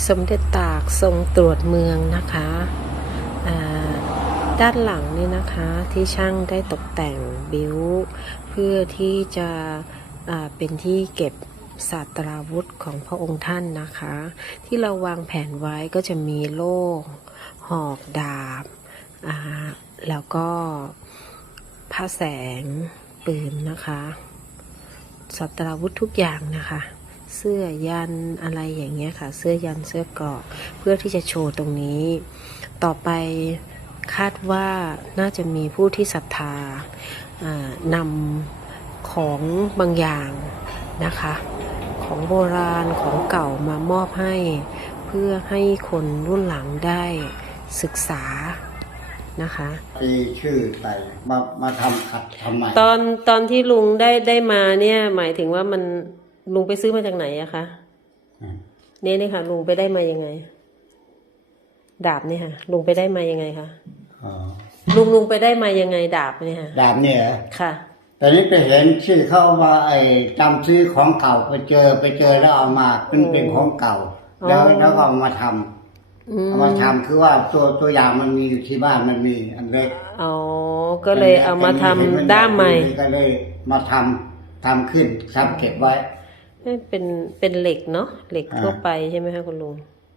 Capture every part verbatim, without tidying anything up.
สมเด็จตากทรงตรวจเมืองนะคะด้านหลังนี่นะคะที่ช่างได้ตกแต่งบิ้วเพื่อที่จะเป็นที่เก็บศาสตราวุธของพระองค์ท่านนะคะที่เราวางแผนไว้ก็จะมีโล่หอกดาบแล้วก็พระแสงปืนนะคะศาสตราวุธทุกอย่างนะคะเสื้อยันอะไรอย่างเงี้ยค่ะเสื้อยันเสื้อเกราะเพื่อที่จะโชว์ตรงนี้ต่อไปคาดว่าน่าจะมีผู้ที่ศรัทธานำของบางอย่างนะคะของโบราณของเก่ามามอบให้เพื่อให้คนรุ่นหลังได้ศึกษานะคะตีชื่อใส่มามาทำขัดทำใหม่ตอนตอนที่ลุงได้ได้มาเนี่ยหมายถึงว่ามันลุงไปซื้อมาจากไหนอะคะนี่นี่ค่ะลุงไปได้มายังไงดาบนี่ค่ะลุงไปได้มายังไงคะลุงลุงไปได้มายังไงดาบเนี่ยค่ะดาบเนี่ยค่ะแต่นี้ไปเห็นชื่อเขาว่าไอ้จำซื้อของเก่าไปเจอไปเจอแล้วเอามาเป็นเป็นของเก่าแล้วแล้วก็เอามาทำเอามาทำคือว่าตัวตัวอย่างมันมีอยู่ที่บ้านมันมีอันเล็กอ๋อก็เลยเอามาทำด้ามใหม่ก็เลยมาทำทำขึ้นทำเก็บไว้เป็นเป็นเหล็กเนาะเหล็กทั่วไปใช่ไหมคะคุณลุง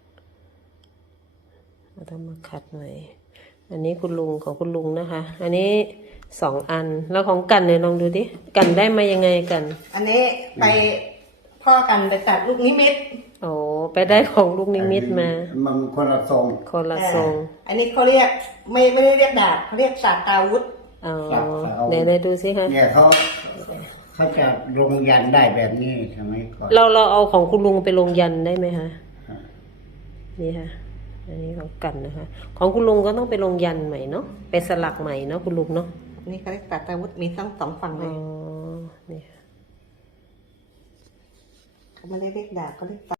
เราต้องมาขัดใหม่อันนี้คุณลุงของคุณลุงนะคะอันนี้สองอันแล้วของกันเนี่ยลองดูดิกันได้มายังไงกันอันนี้ไปพ่อกันไปตัดลูกนิมิตโอ้ไปได้ของลูกนิมิตมามันคนละทรงคนละทรงอันนี้เขาเรียกไม่ไม่ได้เรียกดาบเขาเรียกศาสตราวุธอ๋อเดี๋ยวดูสิคะเนี่ยเขาเขาจะลงยันได้แบบนี้ใช่ไหมก่อนเราเราเอาของคุณลุงไปลงยันได้ไหมคะนี่ค่ะอันนี้ของกันนะคะของคุณลุงก็ต้องไปลงยันใหม่เนาะไปสลักใหม่เนาะคุณลุงเนาะนี่เขาเรียกศาสตราวุธมีทั้งสองฝั่งเลยอ๋อนี่เขาไม่ได้เรียกดาบเขาเรียก